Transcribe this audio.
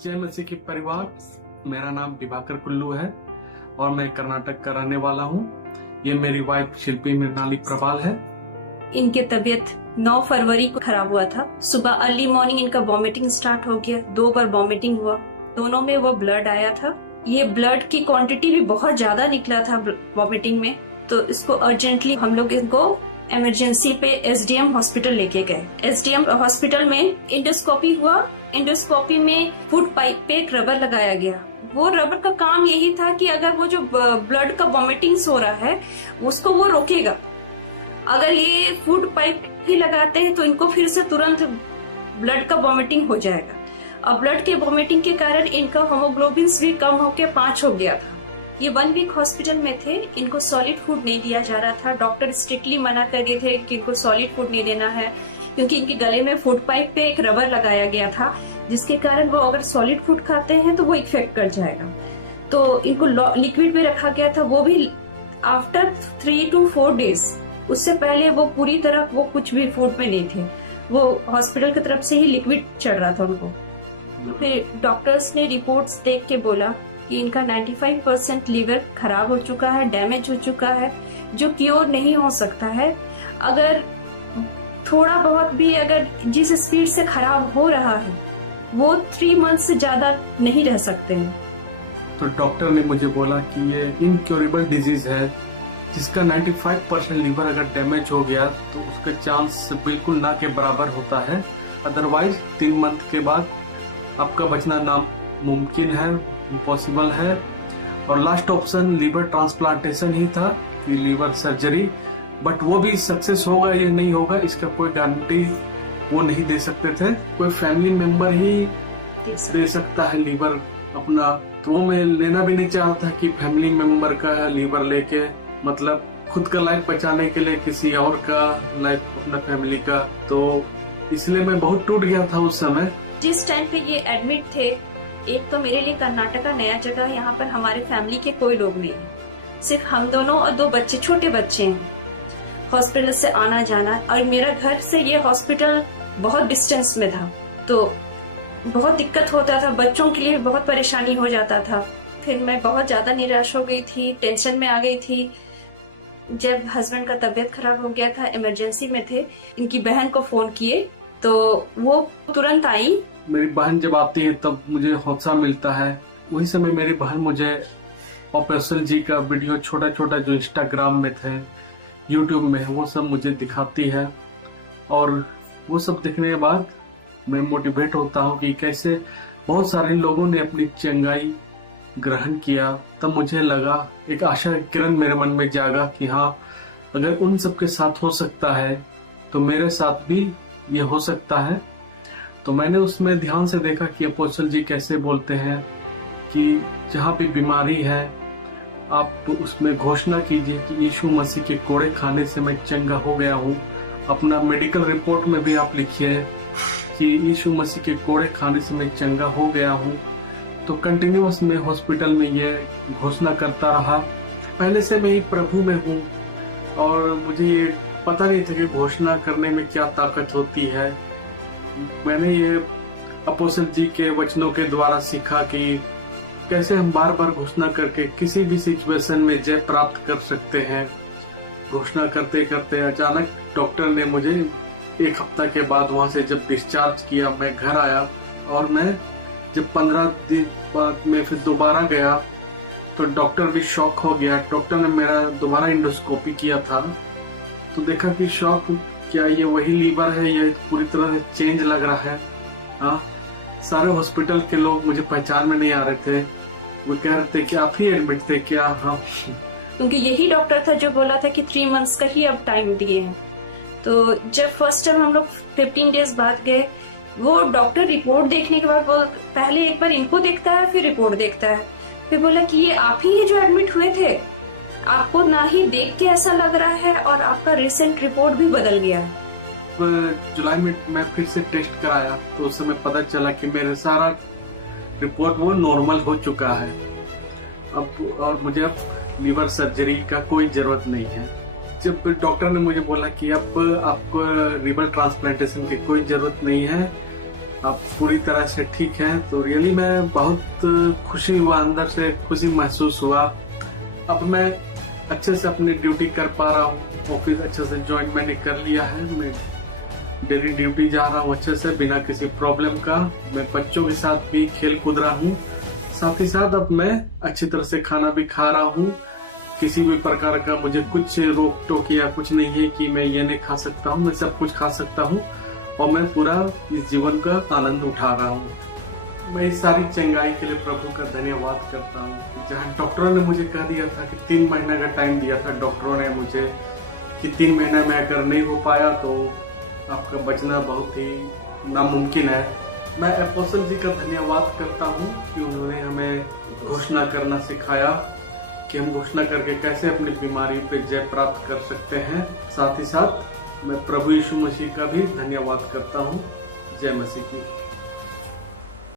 जय मसीह की परिवार। मेरा नाम दिवाकर कुल्लू है और मैं कर्नाटक का रहने वाला हूँ। ये मेरी वाइफ शिल्पी मृणाली प्रभाल है। इनके तबीयत 9 फरवरी को खराब हुआ था। सुबह अर्ली मॉर्निंग इनका वॉमिटिंग स्टार्ट हो गया। 2 बार वॉमिटिंग हुआ, दोनों में वो ब्लड आया था। ये ब्लड की क्वांटिटी भी बहुत ज्यादा निकला था वॉमिटिंग में, तो इसको अर्जेंटली हम लोग इनको इमरजेंसी पे एसडीएम हॉस्पिटल लेके गए। एसडीएम हॉस्पिटल में इंडोस्कोपी हुआ। इंडोस्कोपी में फूड पाइप पे एक रबर लगाया गया। वो रबर का काम यही था कि अगर वो जो ब्लड का वॉमिटिंग्स हो रहा है उसको वो रोकेगा। अगर ये फूड पाइप ही लगाते हैं तो इनको फिर से तुरंत ब्लड का वॉमिटिंग हो जाएगा। अब ब्लड के वॉमिटिंग के कारण इनका होमोग्लोबिन भी कम होकर 5 हो गया था। ये 1 वीक हॉस्पिटल में थे। इनको सॉलिड फूड नहीं दिया जा रहा था। डॉक्टर स्ट्रिक्टली मना कर दिए थे कि इनको सॉलिड फूड नहीं देना है, क्योंकि इनके गले में फूड पाइप पे एक रबर लगाया गया था, जिसके कारण वो अगर सॉलिड फूड खाते हैं तो वो इफेक्ट कर जाएगा। तो इनको लिक्विड में रखा गया था, वो भी आफ्टर 3 to 4 डेज। उससे पहले वो पूरी तरह वो कुछ भी फूड में नहीं थे। वो हॉस्पिटल की तरफ से ही लिक्विड चढ़ रहा था उनको। फिर डॉक्टर्स ने रिपोर्ट्स देख के बोला कि इनका 95% लीवर खराब हो चुका है, डैमेज हो चुका है, जो क्योर नहीं हो सकता है। अगर थोड़ा बहुत भी अगर जिस स्पीड से खराब हो रहा है वो 3 मंथ से ज्यादा नहीं रह सकते हैं। तो डॉक्टर ने मुझे बोला कि ये इनक्योरेबल डिजीज है, जिसका 95% लीवर अगर डैमेज हो गया तो उसका चांस बिल्कुल ना के बराबर होता है। अदरवाइज 3 मंथ के बाद आपका बचना नामुमकिन है, इम्पॉसिबल है। और लास्ट ऑप्शन लीवर ट्रांसप्लांटेशन ही था, कि लीवर सर्जरी, बट वो भी सक्सेस होगा या नहीं होगा इसका कोई गारंटी वो नहीं दे सकते थे। कोई फैमिली मेंबर ही दे सकता है लीवर अपना। तो वो मैं लेना भी नहीं चाहता कि फैमिली मेंबर का लीवर लेके, मतलब खुद का लाइफ बचाने के लिए किसी और का लाइफ, अपना फैमिली का। तो इसलिए मैं बहुत टूट गया था उस समय। जिस टाइम पे ये एडमिट थे, एक तो मेरे लिए कर्नाटका नया जगह है। यहाँ पर हमारे फैमिली के कोई लोग नहीं है, सिर्फ हम दोनों और 2 बच्चे, छोटे बच्चे हैं। हॉस्पिटल से आना जाना, और मेरा घर से ये हॉस्पिटल बहुत डिस्टेंस में था, तो बहुत दिक्कत होता था। बच्चों के लिए बहुत परेशानी हो जाता था। फिर मैं बहुत ज्यादा निराश हो गई थी, टेंशन में आ गई थी। जब हस्बैंड का तबीयत खराब हो गया था, इमरजेंसी में थे, इनकी बहन को फोन किए तो वो तुरंत आई। मेरी बहन जब आती है तब मुझे हौसला मिलता है। वही समय मेरी बहन मुझे ऑपरेशन जी का वीडियो छोटा छोटा जो इंस्टाग्राम में थे, यूट्यूब में, वो सब मुझे दिखाती है। और वो सब देखने के बाद मैं मोटिवेट होता हूँ कि कैसे बहुत सारे लोगों ने अपनी चंगाई ग्रहण किया। तब मुझे लगा, एक आशा किरण मेरे मन में जागा कि हाँ, अगर उन सब के साथ हो सकता है तो मेरे साथ भी ये हो सकता है। तो मैंने उसमें ध्यान से देखा कि अपोस्टल जी कैसे बोलते हैं कि जहाँ भी बीमारी है आप उसमें घोषणा कीजिए कि यीशु मसीह के कोड़े खाने से मैं चंगा हो गया हूँ। अपना मेडिकल रिपोर्ट में भी आप लिखिए कि यीशु मसीह के कोड़े खाने से मैं चंगा हो गया हूँ। तो कंटिन्यूअस में हॉस्पिटल में ये घोषणा करता रहा। पहले से मैं ही प्रभु में हूँ और मुझे ये पता नहीं था कि घोषणा करने में क्या ताकत होती है। मैंने ये अपोस्तल जी के वचनों के द्वारा सीखा कि कैसे हम बार बार घोषणा करके किसी भी सिचुएशन में जय प्राप्त कर सकते हैं। घोषणा करते करते अचानक डॉक्टर ने मुझे 1 हफ्ता के बाद वहां से जब डिस्चार्ज किया, मैं घर आया और मैं जब 15 दिन बाद में फिर दोबारा गया तो डॉक्टर भी शॉक हो गया। डॉक्टर ने मेरा दोबारा इंडोस्कोपी किया था तो देखा कि शॉक, क्या ये वही लीवर है, ये पूरी तरह से चेंज लग रहा है। हाँ, सारे हॉस्पिटल के लोग मुझे पहचान में नहीं आ रहे थे। वो कह रहे थे कि आप ही एडमिट थे क्या? हाँ, क्योंकि यही डॉक्टर था जो बोला था कि 3 मंथ्स का ही अब टाइम दिए हैं। तो जब फर्स्ट टाइम हम लोग 15 डेज बाद गए, वो डॉक्टर रिपोर्ट देखने के बाद वो पहले एक बार इनको देखता है, फिर रिपोर्ट देखता है। फिर बोला कि ये आप ही जो एडमिट हुए थे, आपको ना ही देख के ऐसा लग रहा है और आपका रिसेंट रिपोर्ट भी बदल गया है। जुलाई में मैं फिर से टेस्ट कराया तो उस समय पता चला कि मेरा सारा रिपोर्ट वो नॉर्मल हो चुका है अब, और मुझे अब लीवर सर्जरी का कोई जरूरत नहीं है। जब डॉक्टर ने मुझे बोला कि अब आपको लीवर ट्रांसप्लांटेशन की कोई जरूरत नहीं है, आप पूरी तरह से ठीक हैं। तो रियली मैं बहुत खुशी हुआ, अंदर से खुशी महसूस हुआ। अब मैं अच्छे से अपनी ड्यूटी कर पा रहा हूँ। ऑफिस अच्छे से ज्वाइन मैंने कर लिया है। मैं डेली ड्यूटी जा रहा हूँ अच्छे से, बिना किसी प्रॉब्लम का। मैं बच्चों के साथ भी खेल कूद रहा हूँ, साथ ही साथ अब मैं अच्छी तरह से खाना भी खा रहा हूँ। किसी भी प्रकार का मुझे कुछ रोक टोक या कुछ नहीं है कि मैं ये नहीं खा सकता हूँ। मैं सब कुछ खा सकता हूँ और मैं पूरा इस जीवन का आनंद उठा रहा हूँ। मैं इस सारी चंगाई के लिए प्रभु का धन्यवाद करता हूँ। जहाँ डॉक्टरों ने मुझे कह दिया था कि 3 महीने का टाइम दिया था डॉक्टरों ने मुझे कि 3 महीने में अगर नहीं हो पाया तो आपका बचना बहुत ही नामुमकिन है। मैं अपोस्टल जी का धन्यवाद करता हूँ कि उन्होंने हमें घोषणा करना सिखाया कि हम घोषणा करके कैसे अपनी बीमारी पे जय प्राप्त कर सकते हैं। साथ ही साथ मैं प्रभु यीशु मसीह का भी धन्यवाद करता हूँ। जय मसीह की।